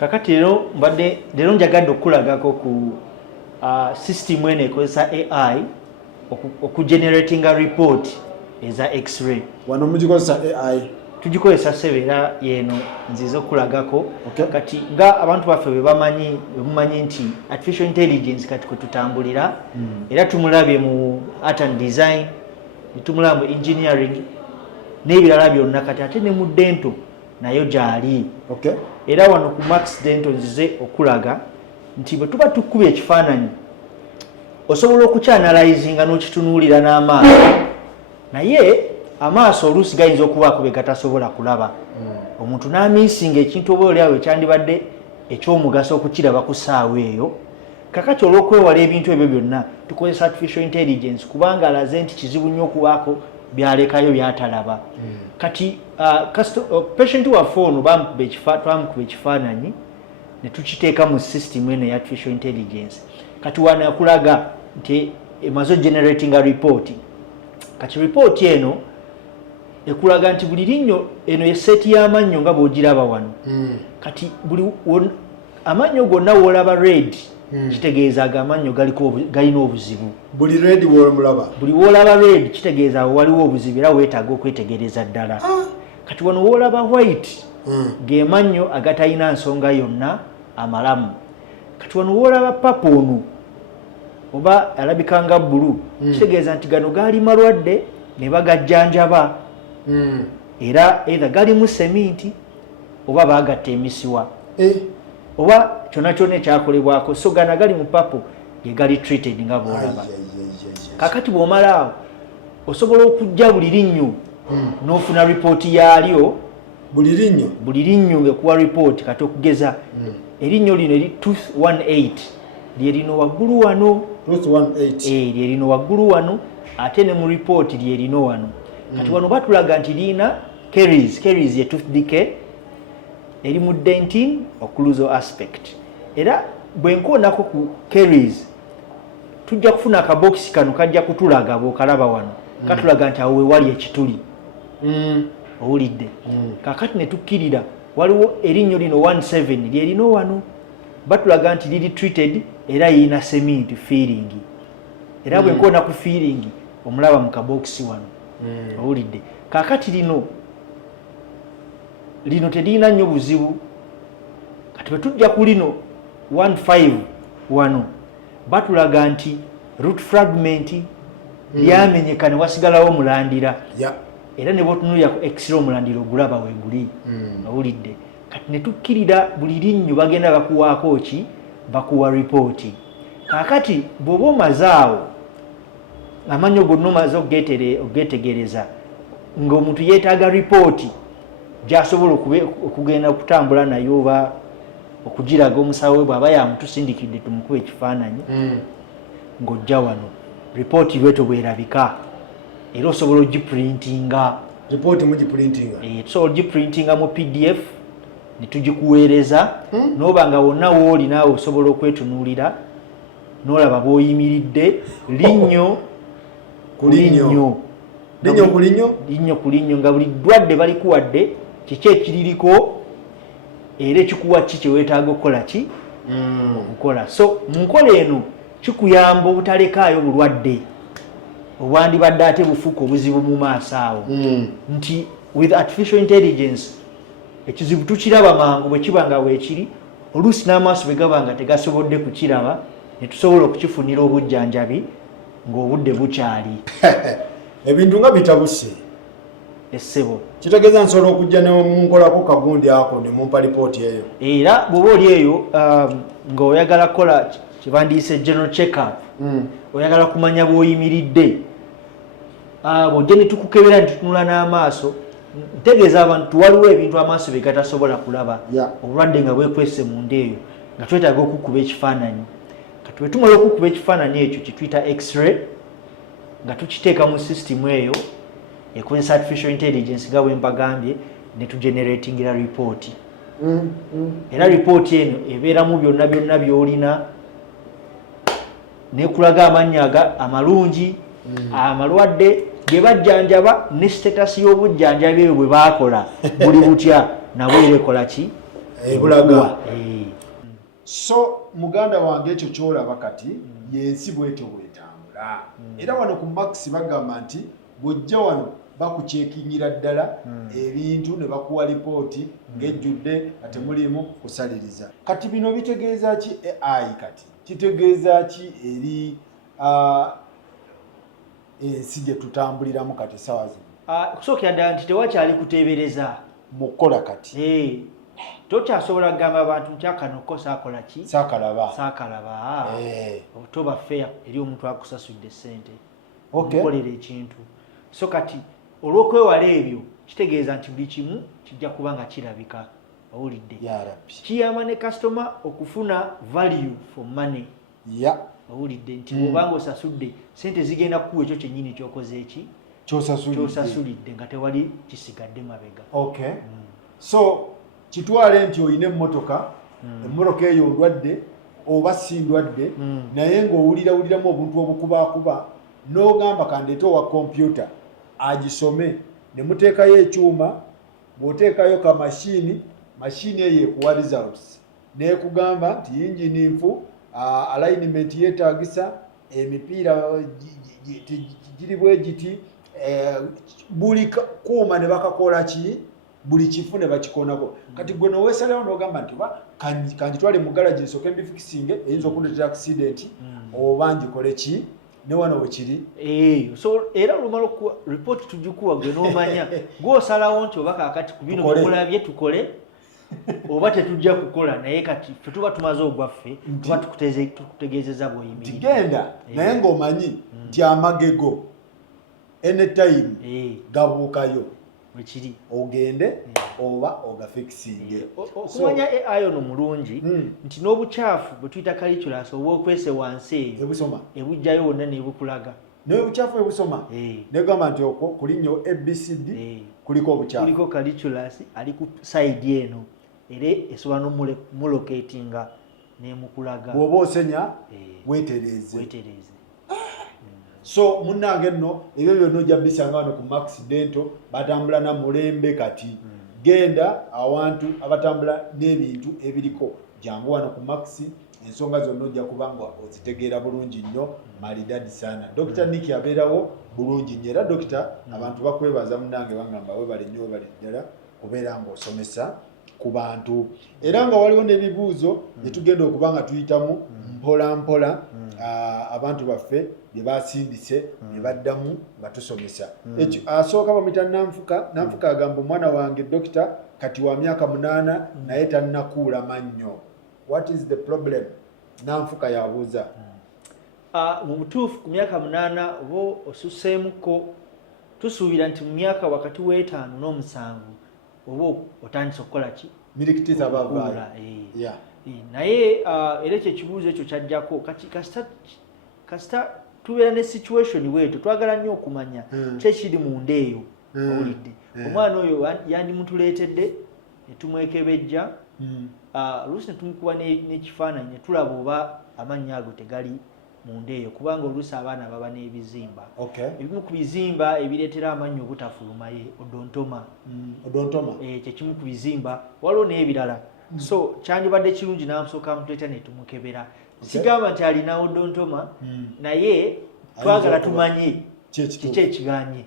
kakati lero njagadde okulagako ku system eno ekozesa AI okugeneratinga report eza x-ray. Wano mugikozesa AI? Tugikozesa sebeera yeno nziza okulagako. Kati nga abantu baffe bemumanyi nti artificial intelligence kati kwetutambulira era tumulabye mu art and design, tumulaba mu engineering n'ebirala byonna, kati ate ne mu dental nayo gyali. Era wano ku Max Dental nzize okulaga nti bwe tuba tukubye ekifaananyi osobola okukyanalyzinga n'okitunuulira n'amaaso, naye amaaso oluusi gayinza okubaako be gatasobola kulaba. Omuntu n'amiisinga ekintu oba oliawo ekyandibadde ekyomugaso okukiraba ku ssaawa eyo. Kakati olw'okwewala ebintu ebyo byonna tukozesa artificial intelligence kubanga alaze nti kizibu nnyo okubaako byalekayo byatalaba. Kati patient waffe ono twamukuba ekifaananyi ne tukiteeka mu system eno ya artificial intelligence. Kati wano yakulaga nti emaze generating a report. Kati report eno ekulaga nti buli linnyo eno eseti y'amannyo nga bw'ogiraba wano. Kati amannyo gonna w'olaba red kitegeeza amannyo galina obuzibu. Buli red w'olaba? Buli w'olaba red kitegeeza waliwo obuzibu era weetaaga okwetegereza ddala. Kati wano w'olaba white ge mannyo agatalina nsonga yonna amalamu. Kati wano w'olaba purple ono oba alabika nga bbulu kitegeeza nti gano gaali malwadde ne bagajjanjaba era either galimu seminti oba baagatta emisiwa oba kyonna kyonna ekyakolebwako, so gana gali mu papo ge gali treated nga bw'olaba. Kakati bw'omalaawo osobola okujja buli linnyo n'ofuna ripooti yaalyo. Buli linnyo ng'ekuwa ripooti. Kati okugeza erinnyo lino eri 218 lye lino waggulu wano, lye lino waggulu wano, ate ne mu ripooti lye lino wano. Kati wano batulaga nti liina caries ye tooth decay, eri mu dentin occlusal aspect. Era bwe nkoonako ku caries tujja kufuna akabokisi kano kajja kutulaga bw'okalaba wano katulaga nti awo wewali ekituli. Owulidde? Kakati ne tukkirira waliwo erinnyo lino 17 lye lino wano batulaga nti liri treated era yina cement feeling. Era bwe nkoona ku feeling omulaba mu kabokisi wano. Owulidde? Kakati lino terina nnyo buzibu. Kati bwe tujja ku lino 15 wano batulaga nti root fragment lyamenyeka ne wasigalawo mulandira. Era ne bwotunuulira ku x-ray omulandira ogulaba weeguli. Owulidde? Kati ne tukkirira buli linnyo bagenda bakuwaako ki, bakuwa ripooti. Kakati bw'oba omazaawo amannyo gonna omaze ogetegereza ng'omuntu yeetaaga ripooti gy'asobola okugenda okutambula nayo oba okugiraga omusawo we bw'aba yamutusindikidde tumukuba ekifaananyi ng'ojja wano ripooti lweto bwerabika era osobola ogiprintinga. Ripooti mugiprintinga? Tusobola ogiprintinga mu PDF ne tugikuweereza n'oba nga wonna w'oli naawe osobola okwetunuulira n'olaba bw'oyimiridde linnyo ku linnyo. Linnyo ku linnyo nga buli ddwadde balikuwadde kiki ekiririko era ekikuwa ki kye weetaaga okukola ki okukola. So mu nkola eno kikuyamba obutalekaayo bulwadde obwandibadde ate bufuuka obuzibu mu maaso awo. Nti with artificial intelligence ekizibu tukiraba mangu bwe kiba nga weekiri, oluusi n'amaaso bwe gaba nga tegasobodde kukiraba ne tusobola okukifunira obujjanjabi ng'obudde bukyali. Ebintu nga bitabuse essebo kitegeeza nsobola okujja ne munkolako kagundi ako ne mumpa ripooti eyo. Era bw'oba oli eyo ng'oyagala kukola kyebandiise general check-up, oyagala kumanya bw'oyimiridde, bw'ojja ne tukukebera ne tutunula n'amaaso, ntegeeza abantu waliwo ebintu amaaso bye gatasobola kulaba obulwadde nga bwekwese munda eyo nga twetaaga okukuba ekifaananyi. Kati bwe tumala okukuba ekifaananyi ekyo kye tuyita x-ray nga tukiteeka mu system eyo ekozesa artificial intelligence nga bwe mbagambye ne tugeneratingira ripooti. Era ripooti eno ebeeramu byonna byonna by'olina nekulaga amannya amalungi amalwadde ge bajjanjaba ne status y'obujjanjabi eyo bwe baakola buli butya nabwo era ekola ki ebulaga. So muganda wange ekyo kyolaba kati yensi bwetyo bwetambula. Era wano ku Max bagamba nti bw'ojja wano bakucekingira ddala ebintu ne bakuwa lipooti ng'ejjudde ate mulimu kusaliriza. Kati bino bitegeeza ki AI kati? Kitegeeza ki eri ensi gye tutambuliramu kati sawa zino? Kusookera ddala nti tewakyali kuteebereza mu kukola kati. Tokyasobola kugamba abantu nti akano ko saakola ki? Saakalaba. Toba fair eri omuntu akusasudde ssente Okay. okukolera ekintu. So kati olw'okwewala ebyo kitegeeza nti buli kimu kijja kuba nga kirabika. Owulidde? Ya Rabbi. Kiyamba ne customer okufuna value for money. Owulidde nti bw'obanga osasudde ssente zigenda kukuwa ekyo kyennyini kyokoze eki? Kyosasulidde nga tewali kisigadde mabega. Okay. So kitwale nti oyina emmotoka, emmotoka eyo ndwadde oba si ndwadde, naye ng'owuliramu obuntu obukubaakuba n'ogamba kandeete owa kompyuta agisome, ne muteekayo ekyuma, bw'oteekayo ka mashini eyo ekuwa results n'ekugamba nti yingini nfu, alignment yeetaagisa, emipiira giri bwe giti, buli kuuma ne bakakola ki, buli kifu ne bakikonako. Kati gwe noweesalawo n'ogamba nti kanjitwale mu garage nsooke mbifikisinge, eyinza okundeetera accident oba ngikole ki, ne wano we kiri. So era olumala report tugikuwa gwe n'omanya gw'osalawo nti oba kaakati ku bino byekulabye tukole oba tetujja kukola, naye kati ffe tuba tumaze ogwaffe tuba tukutegeezeza bw'oyimirira. Genda naye ng'omanyi nti amagego anytime gabuukayo wekiri ogende oba ogafikisinge. Okumanya AI ono mulungi nti n'obukyafu bwe tuyita calculus oba okwese wansi eyo ebusoma ebujjayo wonna ne bukulaga. N'obukyafu ebusoma negamba nti okwo kulinyo ABCD kuliko obukyafu. Kuliko calculus ali ku side eno era esobola n'omulocatinga n'emukulaga. Bw'oba osenya weetereeze. So munnange nno ebyo byonna ojja bisanga wano ku Max Dental batambula na mulembe kati. Genda awantu abatambula n'ebintu ebiriko jangu wano ku Max, ensonga zonna ojja kuba nga ozitegeera bulungi nnyo, maridadi sana. Dr. Nick abeerawo bulungi nnyo era dokita abantu bakwebaza munnange bangamba webale nnyo webale ddala kubeera ng'osomesa ku bantu. Era nga waliwo n'ebibuuzo bye tugenda okuba nga tuyitamu mpola mpola abantu baffe bye basindise ne baddamu nga tusomesa. Asooka bamuyita Nanfuka agamba omwana wange dokita kati wa myaka 8 naye tannakuula mannyo. What is the problem? Nanfuka yabuuza. Mu butuufu ku myaka 8 oba osuseemuko tusuubira nti mu myaka wakati w'5 n'7 oba otandise okukola ki? Mirikitiza bavaayo. Naye era ekyo ekibuuzo ekyo kyajjako kasita tubeera ne situation weeto twagala nnyo okumanya kyekiri munda eyo. Owulidde omwana oyo yandimutuleetedde ne tumwekebejja, oluusi ne tumukuba n'ekifaananyi ne tulaba oba amannya ago tegali munda eyo, kubanga oluusi abaana baba n'ebizimba. Ebimu ku bizimba ebireetera amannyo obutafuluma ye odontoma. Kyekimu ku bizimba waliwo n'ebirala. So kyandibadde kirungi n'amusooka amutuleeta ne tumukebera. Sigamba nti alina odontoma naye twagala tumanye kiki ekiganye.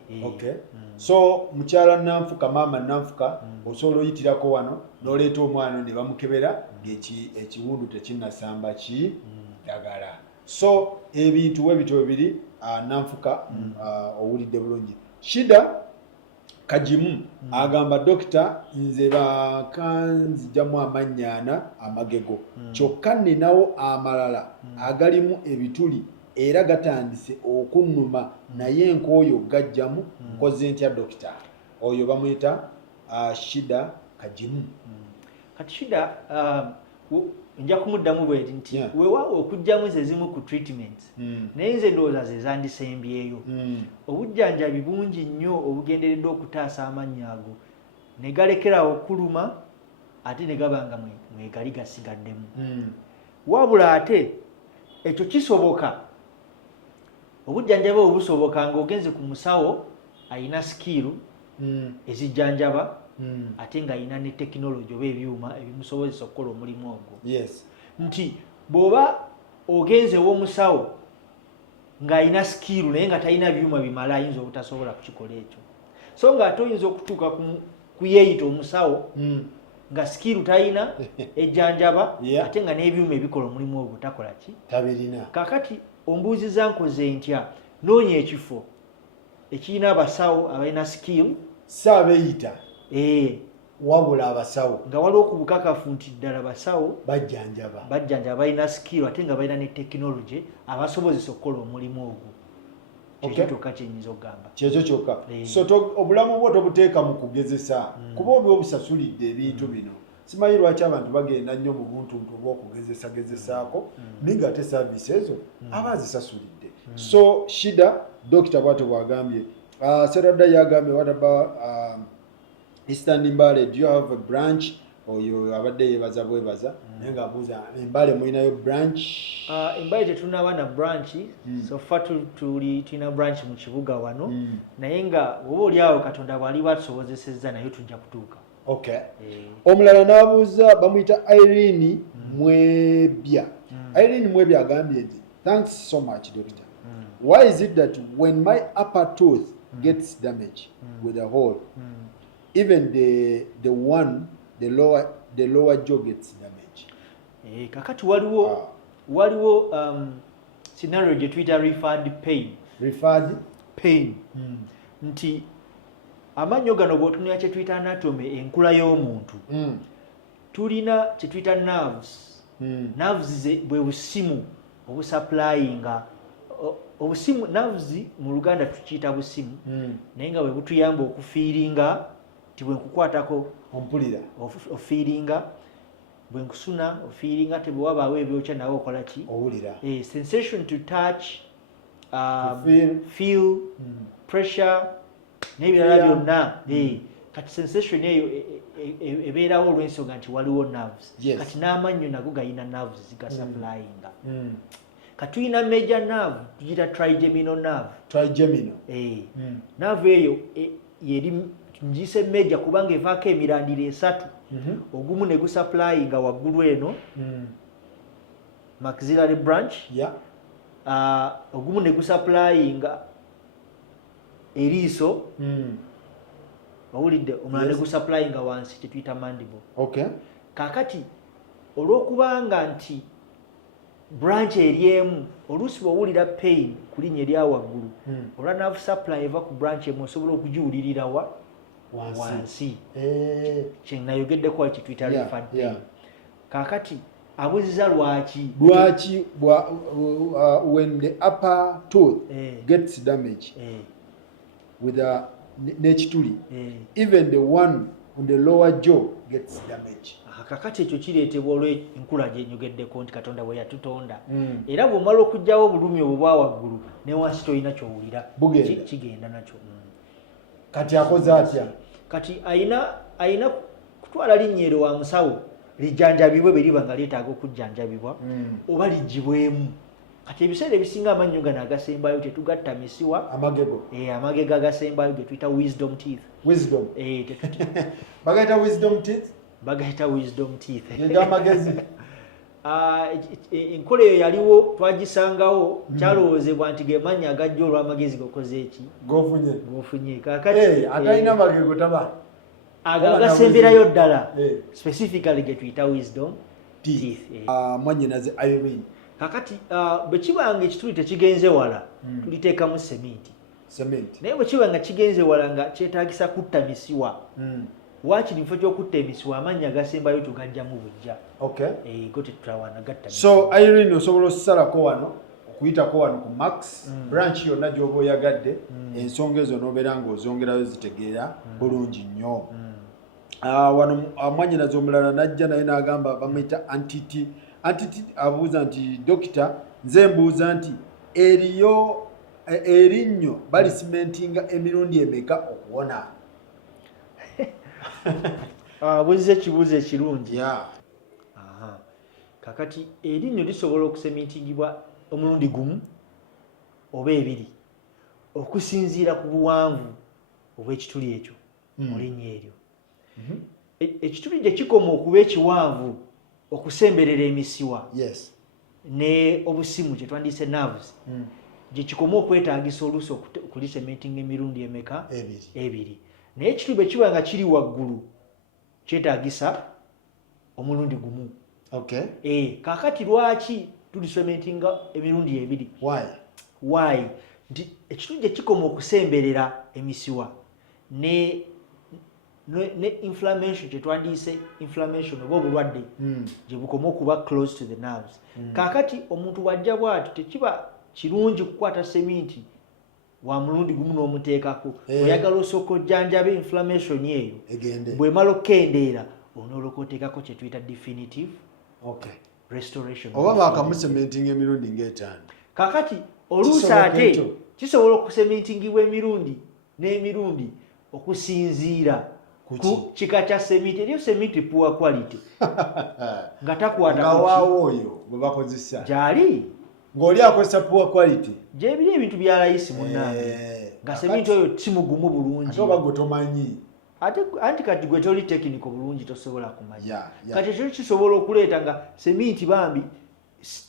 So mukyala Nanfuka, maama Nanfuka osobola oyitirako wano n'oleeta omwana ne bamukebera ng'ekiwundu tekinnasamba ddagala. So ebintu webito bibiri Nanfuka owulidde bulungi. Shida Kajimu agamba dokita nze bakanzijjamu amannya 4 amagego kyokka nninawo amalala agalimu ebituli era gatandise okunnuma naye nk'oyo gajjamu nkoze ntya dokita? Oyo bamuyita Shida Kajimu. Kati Shida nja kumuddamu bweti nti weewaawo okujjamu ze zimu ku treatment naye nze ndowooza ze zandisembyeyo. Obujjanjabi bungi nnyo obugendereddwa okutaasa amannya ago ne galekerawo okuluma ate ne gaba nga mwegali gasigaddemu. Wabula ate ekyo kisoboka, obujjanjabi obusoboka ng'ogenze ku musawo alina sikiiru ezijjanjaba ate nga alina ne tekinologi oba ebyuma ebimusobozesa okukola omulimu ogwo. Yes. Nti bw'oba ogenzewo omusawo ng'alina sikiiru naye nga talina byuma bimala ayinza obutasobola kukikola ekyo. So ng'ate oyinza okutuuka ku yeeyita omusawo nga sikiiru talina ejjanjaba ate nga n'ebyuma ebikola omulimu ogwo takola ki? Tabirina. Kaakati ombuuziza nkoze ntya noonya ekifo ekirina abasawo abalina sikiiru saabeeyita wabula abasawo nga waliwo ku bukakafu nti ddala basawo bajjanjaba balina sikiiru ate nga balina ne tekinologi abasobozesa okukola omulimu ogwo. Kyekyo kyokka kyenyinza okugamba. Kyekyo kyokka. So obulamu bwo tobuteeka mu kugezesa kuba oba obusasulidde ebintu bino. Simanyi lwaki abantu bagenda nnyo mu buntuntu obw'okugezesagezesaako naye ng'ate saavisi ezo aba azisasulidde. So shida dokita bw'atyo bw'agambye. Seradda yagambye what about Eastern Mbale, do you have a branch? Oyo abadde yebaza bwebaza naye ng'abuuza Mbale mulinayo branch? Mbale tetunaba na branch so far tulina branch mu kibuga wano naye nga oba oli awo Katonda bw'ali bwatusobozesezza naye tujja kutuuka. Okay. Omulala n'abuuza bamuyita Irene Mwebya. Irene Mwebya agambye nti thanks so much doctor. Why is it that when my upper tooth gets damaged with a hole even the lower jaw gets damaged? Kakati waliwo scenario gye tuyita referred pain. Nti amannyo gano bw'otunula kye tuyita anatomy enkula y'omuntu tulina kye tuyita nerves. Nerves bwe busimu obusupplyinga obusimu. Nerves mu Luganda tukiyita busimu naye nga bwe butuyamba okufiiringa ti bwe nkukwatako ompulira ofiiringa bwe nkusuna ofiiringa te bwe wabaawo ebyokya nawe okola ki? Owulira. Sensation to touch, feel, pressure n'ebirala byonna. Kati sensation eyo ebeerawo olw'ensonga nti waliwo nerves. Kati n'amannyo nago galina nerves zigasupplyinga. Kati tulina major nerve tugiyita trigeminal nerve. Nerve eyo yeri njise major kubanga evaako emirandiro esatu. Ogumu ne gusupplyinga waggulu eno maxillary branch. Ogumu ne gusupplyinga eriiso. Owulidde? Omulala ne gusupplyinga wansi kye tuyita mandible. Kaakati olw'okubanga nti branch eriemu oluusi bw'owulira pain ku linnya erya waggulu olwa nerve supply eva ku branch emu osobola okugiwulirira wansi. Kye nayogeddeko wali kye tuyita referred pain. Kaakati abuuziza lwaki when the upper tooth gets damaged with n'ekituli even the one on the lower jaw gets damaged. Kakati ekyo kireetebwa olw'enkula gye nyogeddeko nti Katonda bwe yatutonda era bw'omala okuggyawo obulumi obwo bwa waggulu ne wansi tolina ky'owulira kigenda nakyo. Kati akoze atya? Kati ayina kutwala linnya eryo wa musawo lijjanjabibwe bwe liba nga lyetaaga okujjanjabibwa oba liggibwemu. Kati ebiseera ebisinga amannyo gano agasembayo tetugatta misiwa amagego agasembayo ge tuyita wisdom teeth. Bagayita wisdom teeth? Bagayita wisdom teeth. Amagezi. Enkola eyo yaliwo twagisangawo kyalowoozebwa nti ge mannya agajja olw'amagezi gokoze eki? Gofunye. Kaakati atalina magego taba agasemberayo ddala specifically ge tuyita wisdom teeth. Mwannyinaze Irene. Kakati bwe kibanga ekituli tekigenze wala tuliteekamu sementi. Naye bwe kiba nga kigenze wala nga kyetaagisa kutta misiwa waakiri mufo gy'okutta emisiwa amannya agasembayo tugajjamu bujja. Go tetutawanagatta. So Irene osobola okusalako wano okuyitako wano ku Max branch yonna gy'oba oyagadde ensonga ezo n'obeera ng'ozongerayo zitegeera bulungi nnyo. Wano mwannyinaze omulala najja naye n'agamba bamuyita Antiti abuuza nti dokita nze mbuuza nti erinnyo balisimentinga emirundi emeka okuwona? Abuuza ekibuuzo ekirungi. Kakati erinnyo lisobola okusementingibwa omulundi gumu oba ebiri okusinziira ku buwanvu obw'ekituli ekyo mu linnya eryo. ekituli gye kikoma okuba ekiwanvu okusemberera emisiwa yes ne obusimu kye twandise nerves gye kikoma okwetaagisa oluusi okulisementinga emirundi emeka ebiri naye ekituli bwe kiba nga kiri waggulu kyetaagisa omulundi gumu kaakati lwaki tulisementinga emirundi ebiri why nti ekituli gye kikoma okusemberera emisiwa ne inflammation kye twandiyise inflammation oba obulwadde gye bukoma okuba close to the nerves kaakati omuntu wajja bw'atyo tekiba kirungi kukwata seminti wa mulundi gumu n'omuteekako oyagala osooka ojjanjaba inflammation eyo bw'emala okukendeera onoolooka oteekako kye tuyita definitive restoration oba baakamusementinga emirundi ng'etaano kaakati oluusi ate kisobola okusementingibwa emirundi n'emirundi okusinziira ku kika kya seminti eriyo seminti poor quality nga takwata nga waawo oyo bwe bakozesa gyali ng'oli akozesa poor quality gyebiri ebintu bya layisi munnange nga seminti oyo si mugumu bulungi ate oba gwe tomanyi anti kati gwe toli tekiniko bulungi tosobola kumanya kati ekyo kisobola okuleeta nga seminti bambi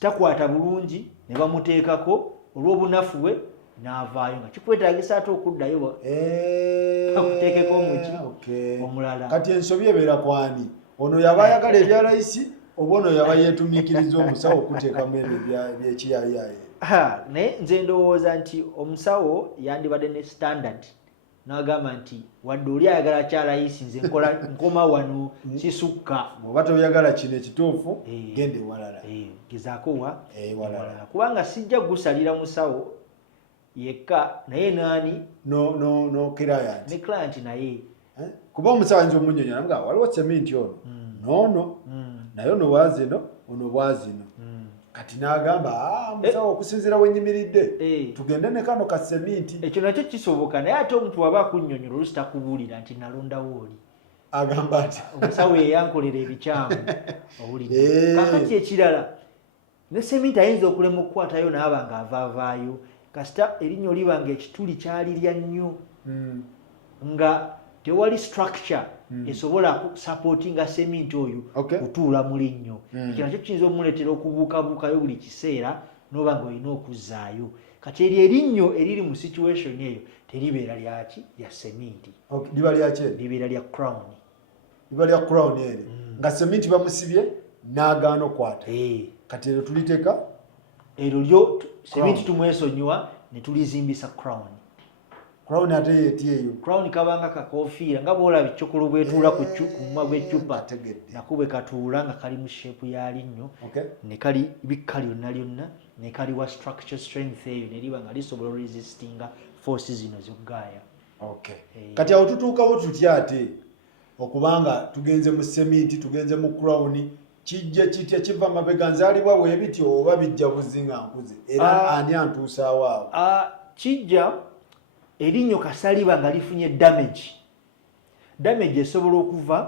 takwata bulungi ne bamuteekako olw'obunafu bwe n'avaayo nga kikwetaagisa ate okuddayo akuteekeko omuki omulala kati ensobi ebeera kwani ono yaba ayagala ebya layisi oba ono yaba yeetumiikiriza omusawo okuteekamu ebyo byekiyaayaye naye nze ndowooza nti omusawo yandibadde ne standard n'agamba nti wadde oli ayagala kyalayisi nze nkoma wano kisukka oba toyagala kino ekituufu genda ewalala gezaako walala kubanga sijja gusalira musawo yekka naye nani no client ne client naye kuba omusawo ayinza omunyonyola nga waliwo seminti ono noono naye ono bwazino ono bwazino kati n'agamba musawo okusinziira wenyimiridde tugende ne kano ka seminti ekyo nakyo kisoboka naye ate omuntu waba akunnyonnyola oluusi takubuulira nti nalondawo oli agamba ati omusawo yeyankolera ebikyamu owulidde kakati ekirala ne seminti ayinza okulema okukwatayo naaba nga avaavaayo kasita erinnya oliba nga ekituli kyalirya nnyo nga tewali structure esobola kusupportinga seminti oyo kutuula mu linnyo ekyo nakyo kiyinza omuleetera okubuukabuukayo buli kiseera n'oba nga olina okuzzaayo kati eryo erinnyo eriri mu situation eyo teribeera lyaki lya seminti liba lyaki libeera lya crown eri nga seminti bamusibye n'agaana okwata kati eryo tuliteeka eryo lyo seminti tumwesonyiwa ne tulizimbisa crown ate yeti eyo crown kabanga kakofiira nga bwolaba ekyokolo bwetuula ku mumwa gw'eccupa nako bwe katuula nga kali mu sheepu ya linnyo ne kali bikka lyonna ne kali wa structure strength eyo ne liba nga lisobola resistinga forces zino z'oggaaya kati awo tutuukawo tutya ate okubanga tugenze mu seminti tugenze mu crown kijja kitya kiva mabega nzaalibwa weebityo oba bijja buzinga nkuze era ani antuusaawo awo kijja erinnyo kasaliba nga lifunye damage esobola okuva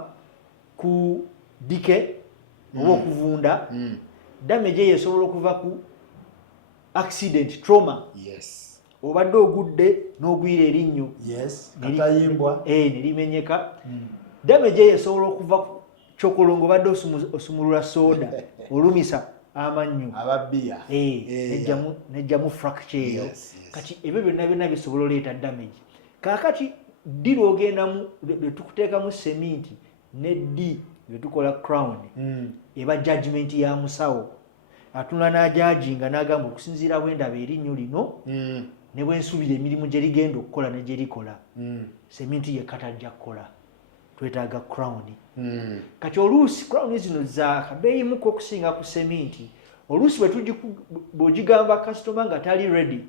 ku dike oba okuvunda damage eyo esobola okuva ku accident trauma obadde ogudde n'ogwira erinnyo katayimbwa ne limenyeka damage eyo esobola okuva ku kyokolongo badde osumulula soda olumisa amannyo ababbiya nejjamu fracture eyo kati ebyo byonna bisobola oleeta damage kaakati ddi lwogendamu lwetukuteekamu seminti ne ddi lwetukola crown eba judgment ya musawo atuna n'ajajinga n'agamba okusinziira bwendaba erinnyo lino ne bwensuubira emirimu gye ligenda okukola ne gye likola seminti yekka tajja kukola twetaaga crown kati oluusi crown zino za kabeeyimuko okusinga ku seminti oluusi bw'ogigamba kasitoma nga tali ready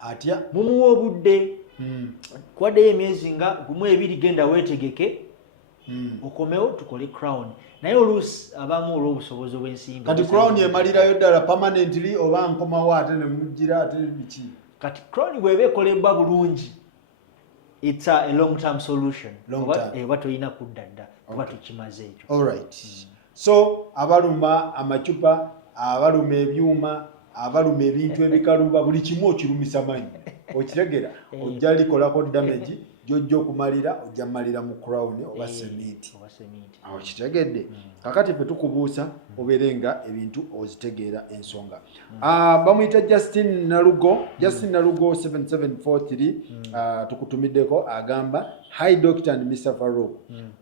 atya mumuwa obudde kuwaddeyo emyezi nga gumu ebiri genda weetegeke okomewo tukole crown naye oluusi abamu olw'obusobozi bw'ensimbi kati crown emalirayo ddala permanently oba nkomawo ate ne mugira ate biki kati crown bw'eba ekolebwa bulungi it's a long term solution eba tolina kudda dda kuba tukimaze ekyo alright so abaluma amacupa abaluma ebyuma abaluma ebintu ebikaluba buli kimu okirumisa manyi okiregera ojja likolako damage gyojja okumalira ojja malira mu crown oba cement awo kitegedde kakati fe tukubuusa obeere nga ebintu ozitegeera ensonga bamuyita Justin Nalugo 7743 tukutumiddeko agamba hi Dr. and Mr. Farouk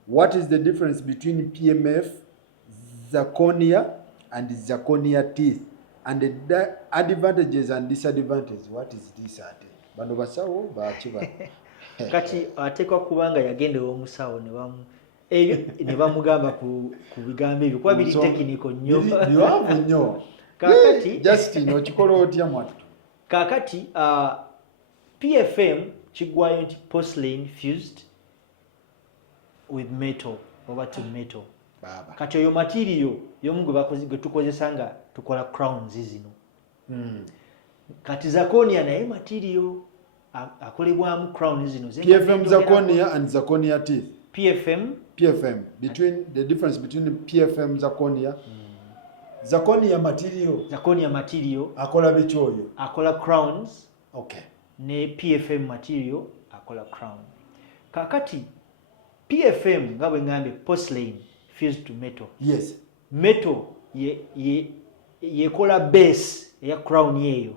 what is the difference between PMF zirconia and zirconia teeth and the advantages and disadvantages what is this ate bano basawo bakiba kati atekwa kubanga yagenda omusawo ne bamugamba ku bigambo ebyo kuba biri tekiniko nnyo biwanvu nnyo kakati Justin okikola otya mwattu kakati PFM kigwayo nti porcelain fused with metal oba to metal baba kati oyo material yomu gwe tukozesa nga tukola crowns zino kati zirconia naye material akolebwamu crown zino PFM zirconia and zirconia teeth PFM between the difference between PFM zirconia zirconia material akola bichoyo akola crowns okay ne PFM material akola crown kakati PFM nga bwe ngambe porcelain fused to metal yes metal yekola base ya crown yeyo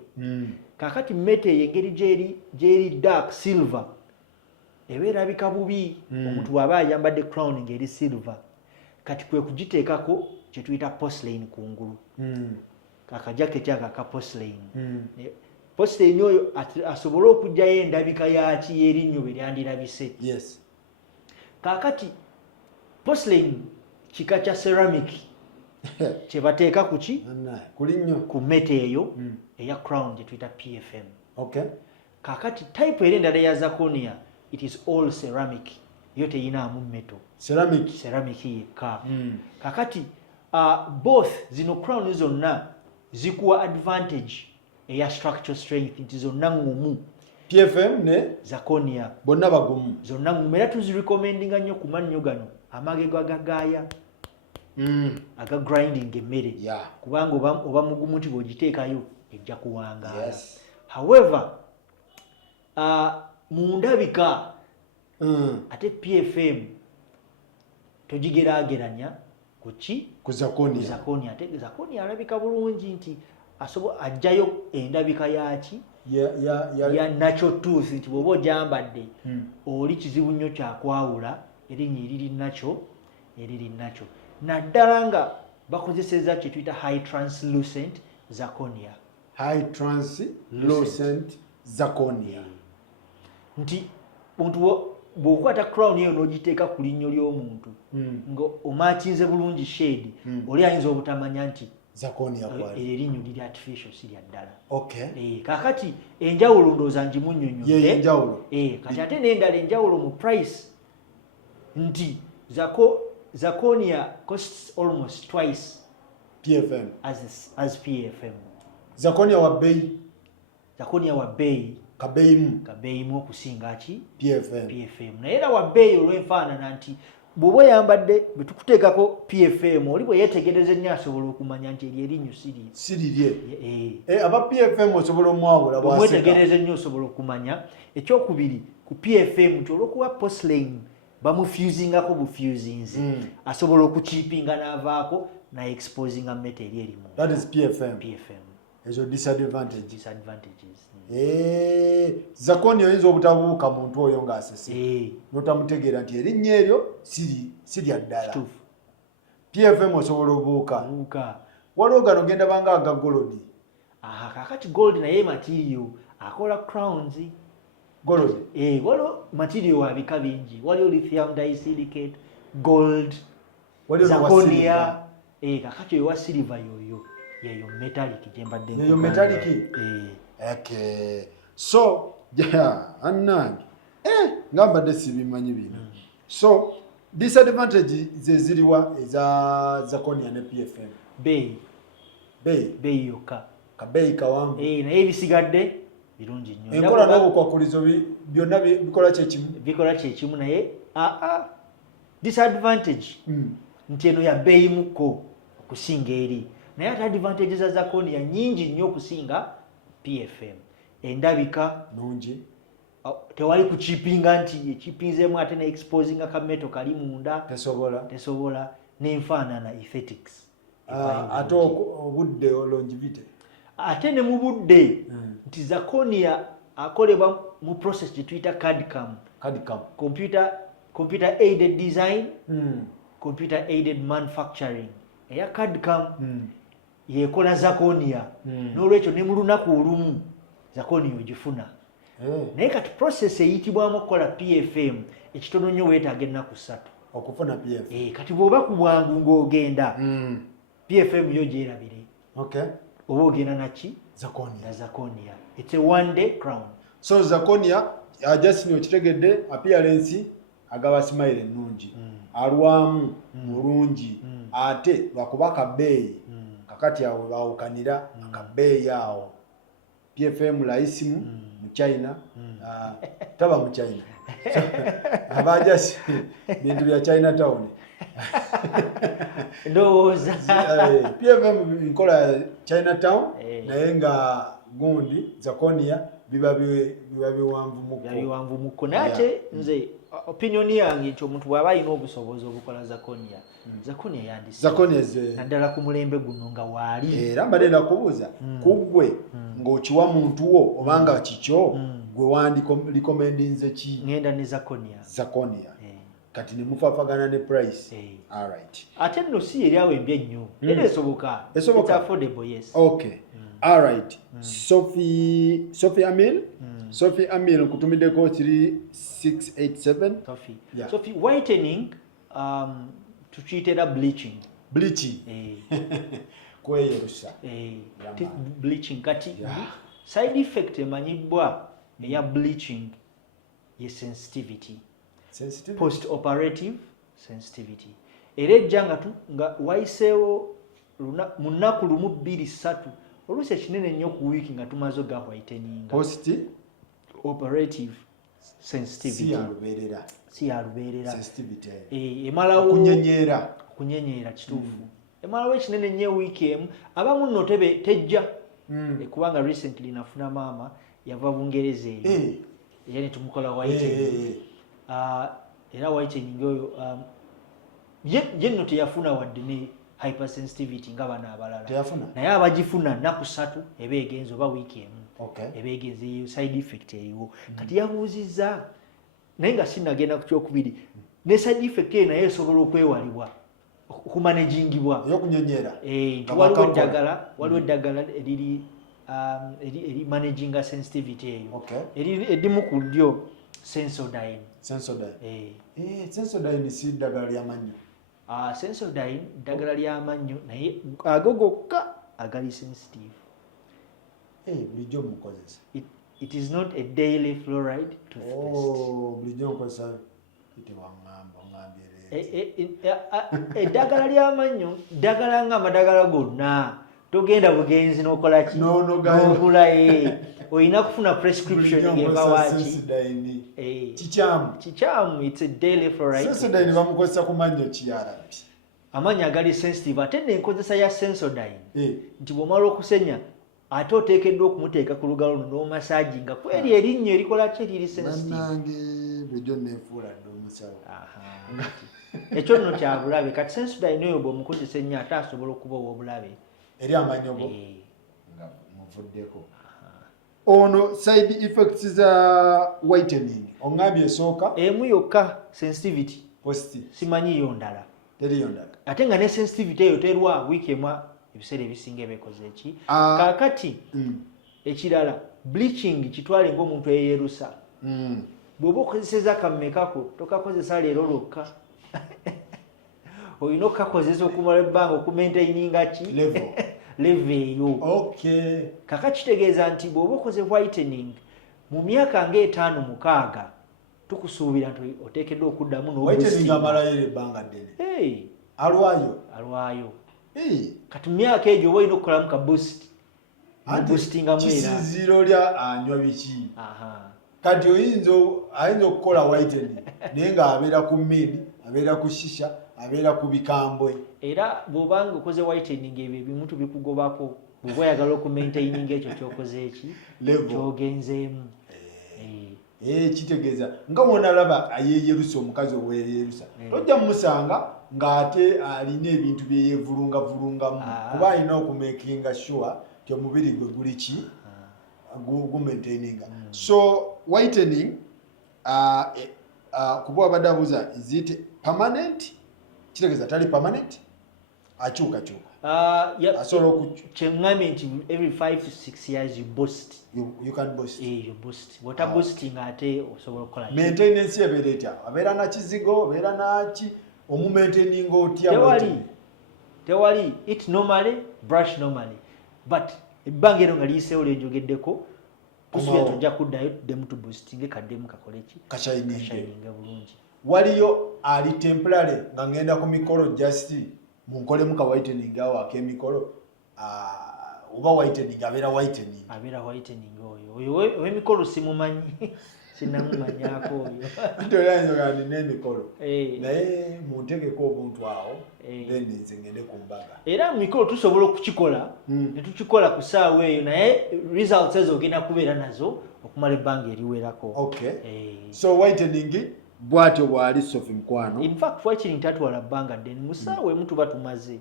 kakati metal yengeri jeri dark silver ebeerabika bubi omuntu waba ayambadde crown ngeri silver kati kwe kugiteekako kye tuyita porcelain kungulu akajake kyaka ka porcelain porcelain oyo asobola okujjayo endabika yaki yerinnyo bwe lyandirabise yes kakati porcelain kika kya ceramic kye bateeka kuki kulinnyo ku metal eyo eya crown gye tuyita PFM okay kakati type eri endala ya zirconia it is all ceramic yo teyinaamu metal ceramic yekka kakati both zino crown zonna zikuwa advantage eya structural strength nti zonna ngumu PFM ne zirconia bonna bagumu zonna ngumu era tuzirecommendinga nnyo ku mannyo gano amagego agagaaya aga grinding emmere kubanga oba mugumu nti bw'ogiteekayo ejja kuwangaala however mu ndabika ate PFM togigeraageranya ku zirconia ate zirconia alabika bulungi nti ajjayo endabika yaki ya natural tooth nti bw'oba ogyambadde oli kizibu nnyo kyakwawula erinnya eriri nakyo naddala nga bakozeseza kye tuyita high translucent zirconia nti omuntu bw'okwata crown eyo n'ogiteeka ku linnyo ly'omuntu nga omakinze bulungi shade oli ayinza obutamanya nti erinnyo liri artificial si lya ddala kakati enjawulo ndowooza ngimunnyonnyodde kati ate n'endala enjawulo mu price nti zirconia costs almost twice PFM as PFM zirconia wa bei kabeeyimu okusinga ki PFM naye era wa bbeeyi olw'enfaanana nti bw'oba oyambadde bwe tukuteekako PFM oli bwe yeetegereza ennyo asobola okumanya nti eri erinnyo sirirye aba PFM osobola omwawula bw'omwetegereza ennyo osobola okumanya ekyokubiri ku PFM nti olw'okuba porcelain bamufusingako bufusinzi asobola okukiipinga n'avaako naexposinga metal eri erimu PFM ezo disadvantages zirconia oyinza obutabuuka muntu oyo ng'asese notamutegeera nti erinnya eryo si lya ddala PFM osobola obuuka waliwo gano genda banga aga golodi kakati gold naye material akola crowns waliwo material wa bika bingi waliwo lithium disilicate gold zirconia kakati oyo wa silver yeyo metallic gyembadde yeyo metallic so annange nga mbadde sibimanyi bino so disadvantage zeziriwa eza zirconia ne PFM beeyi yokka kabeeyi kawanvu naye ebisigadde birungi nnyo enkola n'obukwakulizo byonna bikola kyekimu naye disadvantage nti eno ya beeyimukko okusinga eri naye ate advantage za zirconia nyingi nnyo okusinga PFM endabika nungi tewali kuchipinga nti ekipinzeemu ate ne exposing akameto kali munda tesobola n'enfaanana aesthetics ate obudde longevity ate ne mu budde nti zirconia akolebwa mu process gye tuyita CAD/CAM computer aided design computer aided manufacturing eya CAD/CAM yekola zirconia n'olwekyo ne mu lunaku olumu zirconia ogifuna naye kati process eyitibwamu okukola PFM ekitono nnyo weetaaga ennaku 3 okufuna PFM kati bw'oba ku bwangu ng'ogenda PFM yo gyerabire oba ogenda naki zirconia it's a one day crown so zirconia Justin okitegedde appearance agaba smile ennungi alwamu mulungi ate lwakuba kabeeyi kakati awo bawukanira akabeeyi awo PFM laisimu mu China taba mu China abajasi bintu bya Chinatown ndowooza PFM nkola Chinatown naye nga gundi zirconia biba biwanvu muko naye nze opinion yange nti omuntu bw'aba alina obusobozi obukola zirconia yandise naddala ku mulembe guno nga waali era mbadde nakubuuza kuggwe ng'okiwa muntu wo obanga kikyo gwe wandikommendinze ki ngenda ne zirconia kati ne mufaafagana ne price alright ate nno si eri awo embi ennyo era esoboka it's affordable yes alright Sophie Amil kutumiddeko 3687 Sophie whitening tukiitera bleaching kweyerusa bleaching kati side effect emanyibwa eya bleaching ye sensitivity post operative sensitivity era ejja nga wayiseewo mu nnaku lumu 2-3 oluusi ekinene nnyo ku wiiki nga tumaze ga whitening post operative sensitivity si yalubeerera emalawo okunyenyera kituufu emalawo ekinene nnyo wiiki emu abamu nno tejja kubanga recently nafuna maama yava Bungereza eyo era ne tumukola whitening era whitening oyo ye nno teyafuna wadde ne hypersensitivity nga bano abalala naye abagifuna nnaku 3 eba egenze oba wiiki emu eba egenze side effect eriwo kati yabuuzizza naye nga sinagenda ku kyokubiri ne side effect eyo naye esobola okwewalibwa okumanagingibwa eyokunyenyera nti waliwo eddagala eri managinga sensitivity eyo edimu ku lyo Sensodyne Sensodyne si ddagala ly'amannyo Sensodyne ddagala ly'amannyo naye ago gokka agali sensitive bulijjo mukozesa it is not a daily fluoride toothpaste bulijjo nkozesa eddagala ly'amannyo ddagala ng'amadagala gonna togenda bugenzi n'okola ki n'ogula oyina kufuna prescription ng'eva waaki kikyamu it's a daily fluoride Sensodyne bamukozesa ku mannyo ki arabi amannyo agali sensitive ate n'enkozesa ya Sensodyne nti bw'omala okusenya ate oteekeddwa okumuteeka ku lugalo n'omasaaji nga kweri erinnyo erikola ki eriri sensitive bulijjo neefuula dde omusawo ekyo nno kya bulabe kati Sensodyne oyo bw'omukozesa ennyo ate asobola okuba ow'obulabe eri amannyo go nga muvuddeko ono side effects za whitening ongambye esooka emu yokka sensitivity post simanyiyo ndala teriyo ndala ate nga ne sensitivity eyo terwa wiiki emu ebiseera ebisinga bekoze ki kaakati ekirala bleaching kitwale ng'omuntu eyeerusa bw'oba okozeseza kammekako tokakozesa leero lwokka olina okukakozesa okumala ebbanga okumaintaininga ki level eyo kaka kitegeeza nti bw'oba okoze whitening mu myaka nga 5-6 tukusuubira nti oteekeddwa okuddamu alwayo kati mu myaka egyo oba olina okukolamu ka boostingamu era kisinziiro lya anywa biki kati ayinza okukola whitening naye ng'abeera ku mmindi abeera ku shisha abeera ku bikambwe era bw'obanga okoze whitening ebyo ebimu tubikugobako bw'oba oyagala okumaintaininga ekyo kyokoze eki kyogenzeemu kitegeeza nga wonalaba ayeyerusa omukazi oweyerusa tojja musanga ng'ate alina ebintu byeyevulungavulungamu kuba alina okumakinga sure ti omubiri gwe guli ki gumaintaininga. So whitening kuba abadde abuuza is it permanent? Kitegeeza tali permanent, akyukakyuka. Kyengambye nti every 5 to 6 years you boost. You can boost. You boost. Water boosting ate osobola okukola. Maintenance ebeera etya? Abeera na kizigo, abeera naki omumaintaininga otya? Tewali. Eat normally, brush normally. But ebbanga eno nga liyiseewo lyenjogeddeko tusuubira tujja kuddayo tuddemu tu boosting kaddemu kakoleki kashayininga bulungi. Waliyo ali temporary nga ngenda ku mikolo just munkolemu ka whitening awo ak'emikolo oba whitening abeera whitening oyo ow'emikolo simumanyi sinamumanyako oyo ntolyanyoga nina emikolo naye muntegeko obuntu awo then nze ngende ku mbaga era mu mikolo tusobola okukikola ne tukikola ku ssaawa eyo naye results ezo ogenda kubeera nazo okumala ebbanga eriwerako. So whitening bwatyo bwali Sophie Mukwano. In fact whitening tatwala bbanga ddene mu ssaawa emu tuba tumaze.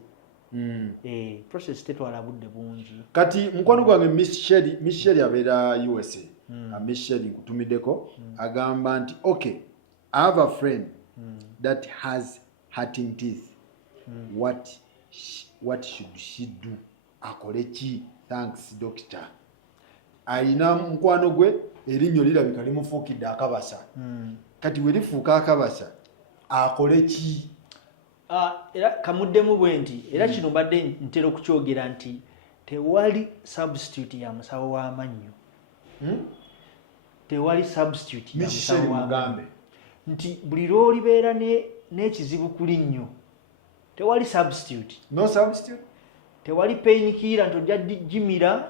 Process tetwala budde bungi. Kati mukwano gwange Miss Sherry abeera USA. Miss Sherry nkutumiddeko agamba nti okay, I have a friend that has hurting teeth. What should she do? Akole ki? Thanks doctor. Alina mukwano gwe erinnyo lirabika limufuukidde akabasa. Kati we lifuuka akabasa akole ki? Era kamuddemu bwe nti era kino mbadde ntera okukyogera nti tewali substitute ya musawo w'amannyo. Tewali substitute ya musawo w'amannyo. Nti buli lw'olibeera n'ekizibu ku linnyo tewali substitute. No substitute? Tewali pain killer nti ojja jimira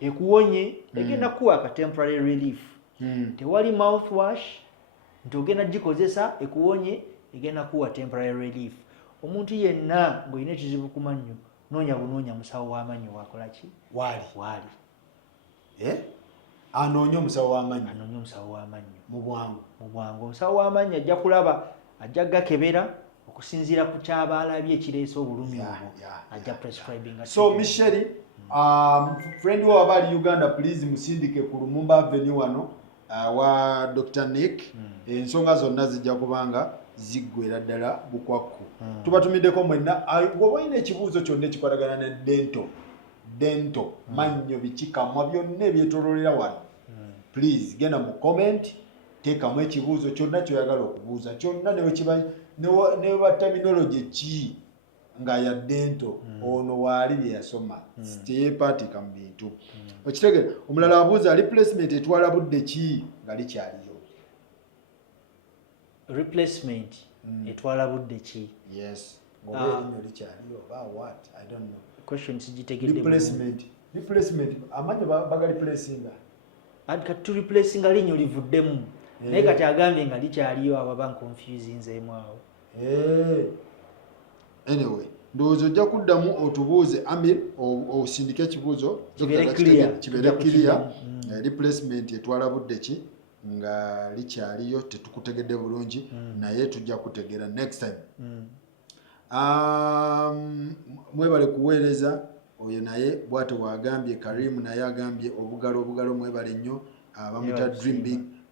ekuwonye egenda kuwa ka temporary relief. Tewali mouthwash nti ogenda gikozesa ekuwonye egenda kuwa temporary relief. Omuntu yenna ng'olina ekizibu ku mannyo noonya bunoonya musawo w'amannyo wakola ki? Waali. Anoonya omusawo w'amannyo. Mu bwangu. Omusawo w'amannyo ajja kulaba, ajja gakebera okusinziira ku kyaba alabye ekireese obulumi obwo. Ajja prescribing. So Michelle, friend wa abali Uganda, please musindike ku Lumumba Avenue wano wa Dr. Nick. Ensonga zonna zijja kubanga ziggwera ddala bukwakku. Tubatumiddeko mwenna bw'oba olina ekibuuzo kyonna ekikwatagana ne dento mannyo bikikamwa byonna ebyetoololera wano, please genda mu comment teekamu ekibuuzo kyonna kyoyagala okubuuza kyonna ne ba terminology ki nga ya dento ono waali bye yasoma teyeepaatika mu bintu okitegere. Omulala abuuza replacement etwala budde ki nga likyaliyo? Replacement etwala budde ki? Yes. Ngoba erinyo likyaliyo oba what? I don't know. Question sigitegedde. Replacement amanyo baga replacinga. Kati tu replacinga linnyo livuddemu. Naye kati agambye nga likyaliyo ababa nconfusinzeemu awo. Anyway, ndowooza ojja kuddamu otubuuze Amir osindike ekibuuzo kibeere clear. Replacement etwala budde ki nga likyaliyo tetukutegedde bulungi naye tujja kutegeera next time. Mwebale kuweereza oyo naye bw'atyo bw'agambye. Karim naye agambye obugalo mwebale nnyo abamuyita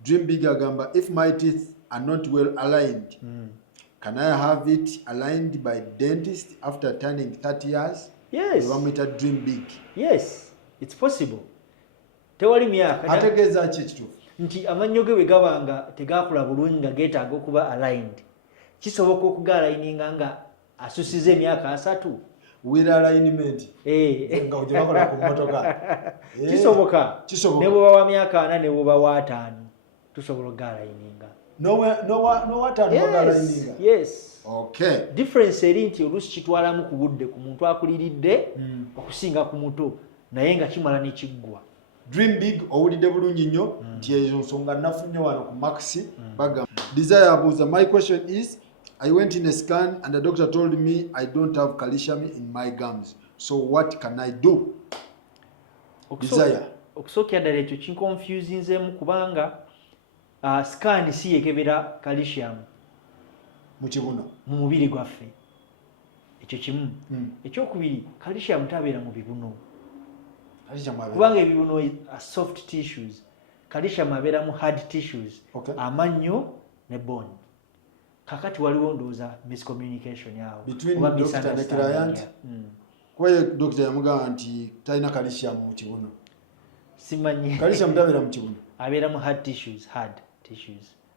Dream Big agamba if my teeth are not well aligned can I have it aligned by dentist after turning 30 years? Yes. Bamuyita Dream Big. Yes, it's possible. Tewali myaka. Ategeeza ki ekituufu? Nti amannyo ge bwe gabanga tegakula bulungi nga geetaaga okuba aligned, kisoboka okugalininga nga asusiza emyaka 3. Wheel alignment. Nga ojja bakola ku mmotoka. Kisoboka. Ne bw'oba wa myaka 4 ne bw'oba wa 5 tusobola okugalininga. No what alignninga. Yes. Okay. Difference eri nti oluusi kitwalamu ku budde ku muntu akuliridde okusinga ku muto naye nga kimala ne kiggwa. Dream Big owulidde bulungi nnyo nti ezo nsonga nafunye wano ku Maxi bagamba. Desire abuuza, my question is I went in a scan and the doctor told me I don't have calcium in my gums. So what can I do? Desire. Okusookera ddala ekyo kinconfusinzeemu kubanga scan si yekebera calcium mu kibuno mu mubiri gwaffe ekyo kimu ekyokubiri calcium tabeera mu bibuno kubanga ebibuno soft tissues calcium abeera mu hard tissues amannyo ne bone kakati waliwo ndowooza miscommunication yawo between doctor ne client kwaye doctor yamugamba nti talina calcium mu kibuno simanyi calcium tabeera mu kibuno abeera mu hard tissues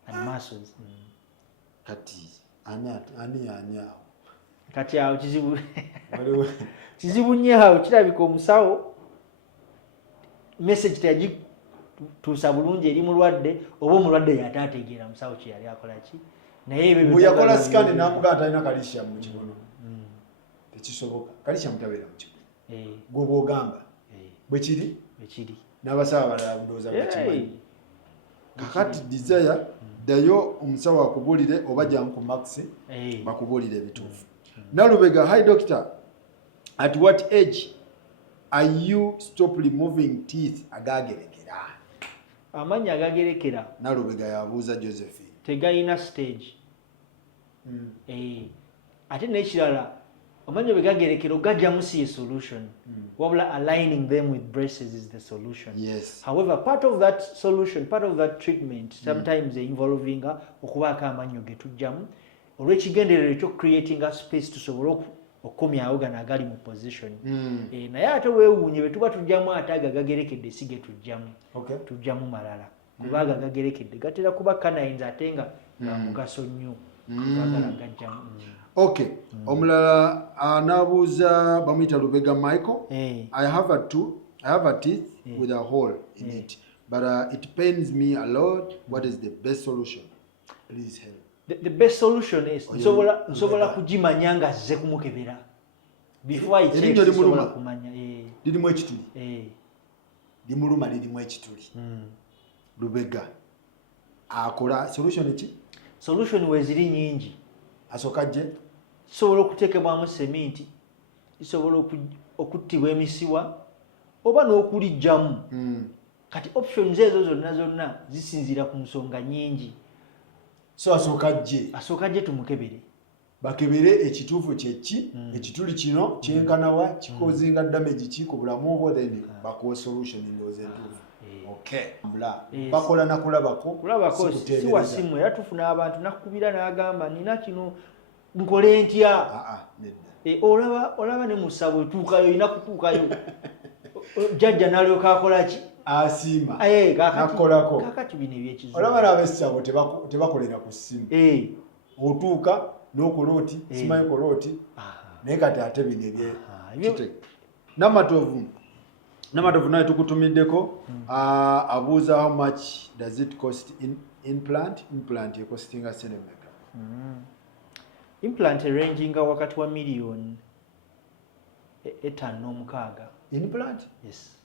and muscles kati ani awo kati awo kizibu nnyo awo kirabika omusawo message teyagituusa bulungi eri mulwadde oba omulwadde yataategeera musawo kye yali akola ki naye bwe yakola scan n'amugamba talina calcium mu kibuno tekisoboka calcium tabeera mu kibuno gwe bw'ogamba bwe kiri n'abasawo abalala ndowooza bekimanyi kakati desire ddayo omusawo akubuulire oba jangu ku max bakubuulire ebituufu Nalubega, hi doctor, at what age are you stop removing teeth agagerekera? Amanya agagerekera Nalubega yabuuza Josephine tegayina stage ate n'ekirala amanya begagerekera ogajjamu si solution wabula aligning them with braces is the solution. Yes. However, part of that solution, part of that treatment sometimes involving okubaako amannyo ge tujjamu olw'ekigendererwa ekyo creating a space tusobole okukomyawo gano agali mu position naye ate weewuunye bwe tuba tujjamu ate ago agagerekedde si ge tujjamu tujjamu malala kuba ago agagerekedde gatera kuba canines ate nga mugaso nnyo twagala gajjamu. Okay. Omulala anabuuza bamuyita Lubega Michael. I have a teeth with a hole in it, but it pains me a lot. What is the best solution? Please help. The best solution is nsobola kugimanya nga zze kumukebera before I check nsobola kumanya lirimu ekituli limuluma lirimu ekituli Lubega akola solution ki? Solution weziri nyingi. Asooka gye isobola okuteekebwamu seminti isobola okuttibwa emisiwa oba n'okulijjamu kati options ezo zonna zisinziira ku nsonga nyingi. So asooka gye tumukebere bakebere ekituufu kyeki ekituli kino kyenkanawa kikozinga damage ki ku bulamu bwo then bakuwa solution endowooza entuufu. Bakola nakulabako si wasimu era tufuna abantu nakukubira n'agamba nina kino nkole ntya olaba ne musabo tuukayo ina kutuukayo jjajja n'alyoka akola ki asiima nakolako kakati bino ebyekizungu olaba n'ab'essabo tebakolera ku ssimu otuuka n'okola oti simanyi kola oti naye kati ate bino ebyekite Namatovu naye tukutumiddeko abuuza how much does it cost in implant ekostinga senemeka implant ranginga wakati wa million 5-6 implant yes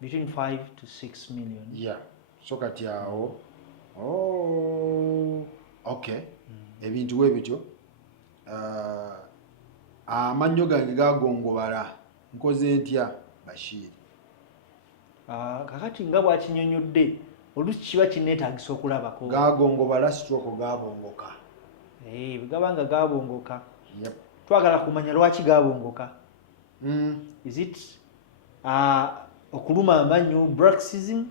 between 5 to 6 million so kati awo okay ebintu webityo amannyo gange gagongobala nkoze ntya Bashir kakati nga bwakinyonyodde oluusi kiba kinneetaagisa okulabako gagongobala stroke gabongoka bwegabanga gabongoka twagala kumanya lwaki gabongoka is it okuluma amannyo bruxism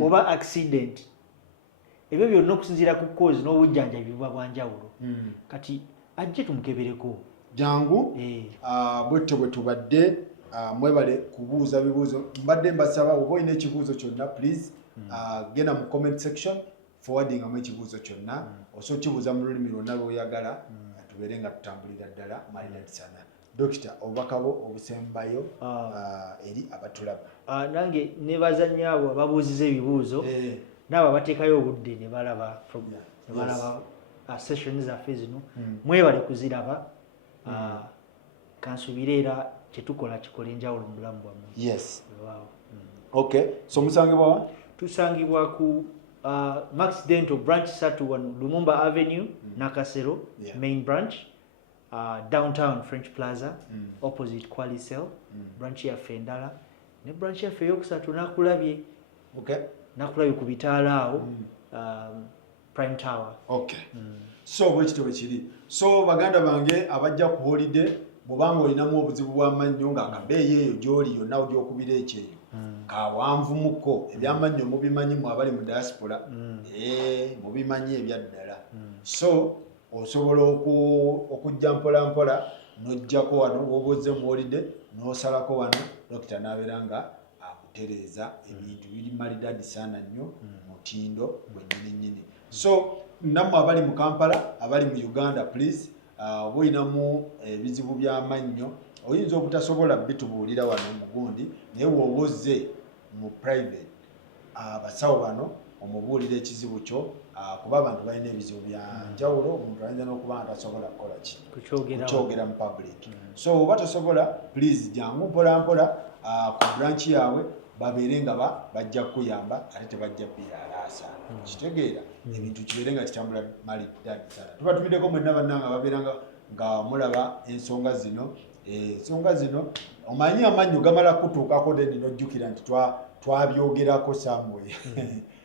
oba accident ebyo byonna okusinziira ku cause n'obujjanjabi buba bwanjawulo kati ajje tumukebereko jangu bwetyo bwe tubadde mwebale kubuuza bibuuzo mbadde mbasaba oba olina ekibuuzo kyonna please genda mu comment section forwardingamu ekibuuzo kyonna osobola kibuuza mu lulimi lwonna lw'oyagala tubeere nga tutambulira ddala malinatisana. Dokita obubaka bwo obusembayo eri abatulaba. Nange nebaza nnyo abo ababuuziza ebibuuzo n'abo abateekayo obudde ne balaba session zaffe zino mwebale kuziraba kansuubire era kyetukola kikola enjawulo mu bulamu bwammwe. Yes. Okay. So musangibwa wa? Tusangibwa ku Max Dental branch 31 Lumumba Avenue Nakasero main branch downtown French Plaza opposite Qualicel branch yaffe endala ne branch yaffe eyokusatu Nakulabye. Okay. nakulabye ku bitaala awo Prime Tower. Okay. So bwekityo bwe kiri. So baganda bange abajja ku holiday mubanga olinamu obuzibu bw'amannyo ng'akabeeyi eyo gy'oli yonna ogyokubira ekyeyo kawanvumuko ebyamannyo mubimanyimu abali mu diaspora mubimanyi ebyaddala. So osobola okujja mpola mpola n'ojjako wano w'oba ozze mu holiday n'osalako wano dokita n'abeera nga akutereeza ebintu biri malidadi saana nnyo mutindo gwennyini. So nammwe abali mu Kampala abali mu Uganda please oba olinamu ebizibu by'amannyo oyinza obutasobola bitubuulira wano mu gundi naye w'oba ozze mu private abasawo bano omubuulira ekizibu kyo kuba abantu balina ebizibu bya njawulo omuntu ayinza n'okuba nga tasobola kukola ki kukyogera mu public. So oba tosobola please jangu mpola mpola ku branch yaabwe babeere nga bajja kukuyamba ate tebajja biralaasa kitegeera ebintu kibeere nga kitambula malidadi sana. Tubatumiddeko mwenna bannanga babeera nga mulaba ensonga zino omanyi amannyo gamala kutuukako deni n'ojjukira nti twabyogerako samwe.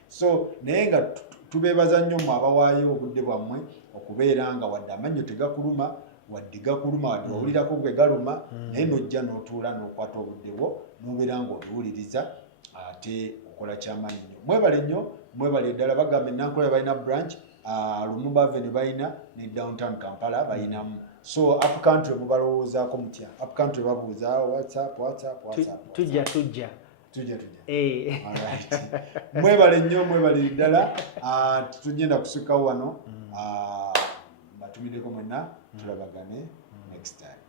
So naye nga tubeebaza nnyo mmwe abawaayo obudde bwammwe okubeera nga wadde amannyo tegakuluma wadde gakuluma wadde owulirako gwe galuma naye n'ojja n'otuula n'okwata obudde bwo n'obeera ng'obiwuliriza ate okola kyamaanyi nnyo. Mwebale nnyo mwebale ddala. Bagamba Nankola balina branch Lumumba Avenue balina ne downtown Kampala balinamu. So up country mubalowoozaako mutya? Up country babuuza WhatsApp. Tujja. Alright. Mwebale nnyo mwebale ddala. Tugenda kusikawo wano batumiddeko mwenna tulabagane next time.